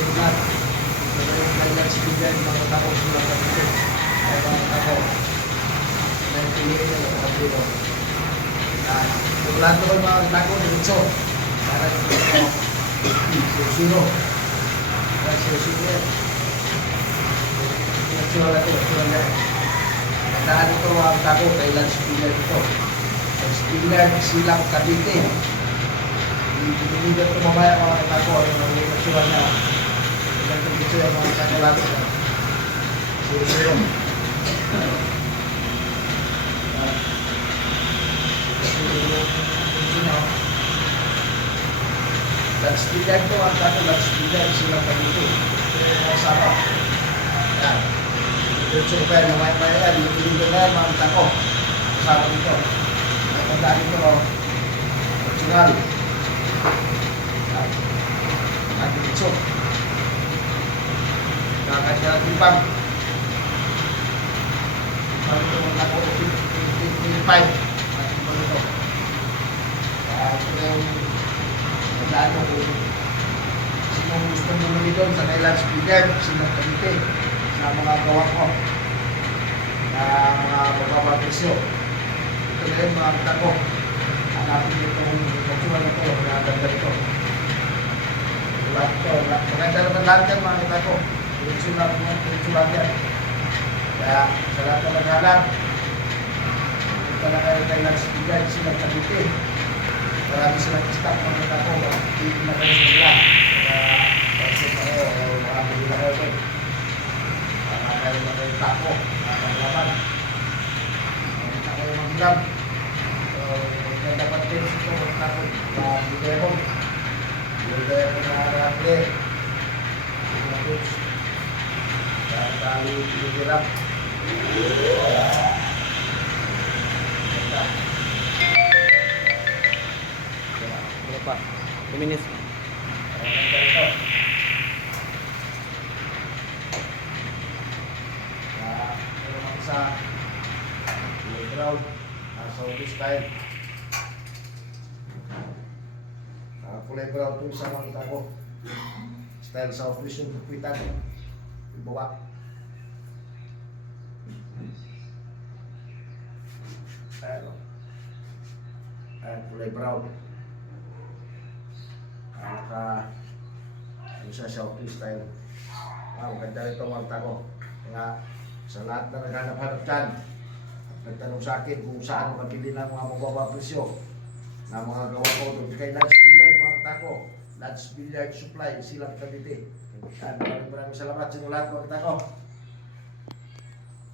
sinulat. Ito na yung kanyang speaker, mga tao sulat na dito. Ay mga tao. Nagpiliin nyo, mga dito. Sulat naman mga tao, dito. Para dito. Zero. Para zero. Nagsulat ito, nagsulat na. Tandaan ito mga tao, kailan speaker ito. Ang speaker, silang Cavite. Hindi ko mamaya mga tako ang nagsulat niya. Ilang dito yung mga kakulat niya. Zero. Loudspeaker ito ang tako, loudspeaker silang Cavite. Ito yung mga sama. Yan. Ito yung kaya naman yan. Dito na yan mga tako. Kasama dito. Tandaan ito original. Ating ito. Nakakasya timbang. Timbang ito mga tako. 55. Ating timbang ito. Ito na yung tandaan ko kung sinong gusto bumili doon sa kailan speaker, sinong Cavite sa mga gawa ko na mga magbabagisyo. Ito na yung mga tako. Hanapin nyo itong magsulat na ito, nagaganda ito. Sulat ito. Maganda naman lahat yan mga tako. Sulat yan. Kaya sa lahat na naghanap, ito na kayo kailan speaker, sinong Cavite. Marami silang stock mga tako. Hindi na kayo sila. Kaya pag-sip na kayo, makapili na kayo ito. Kayo na kayo tako. Nakakalaman. Makita kayo mag-grab. Kaya dapat din ito magtakot na bidero. Bidero na rable. Bidero. Kaya tali bidero. Berapa? 2 minutes. Ito. Meron isa playground Saudi style. Playground ito isa makita ko style Saudi yung bukwitan ibawa. Playground isa Saudi style. Maganda ito magta ko nga sa lahat na naghanap-hanap dyan, nagtanong sa akin kung saan mabili ng mga mababa presyo na mga gawa ko doon kay Lance Billiard mga tako. Lance Billiard Supply, silang Cavite. Maraming salamat sa inyo lahat mga tako.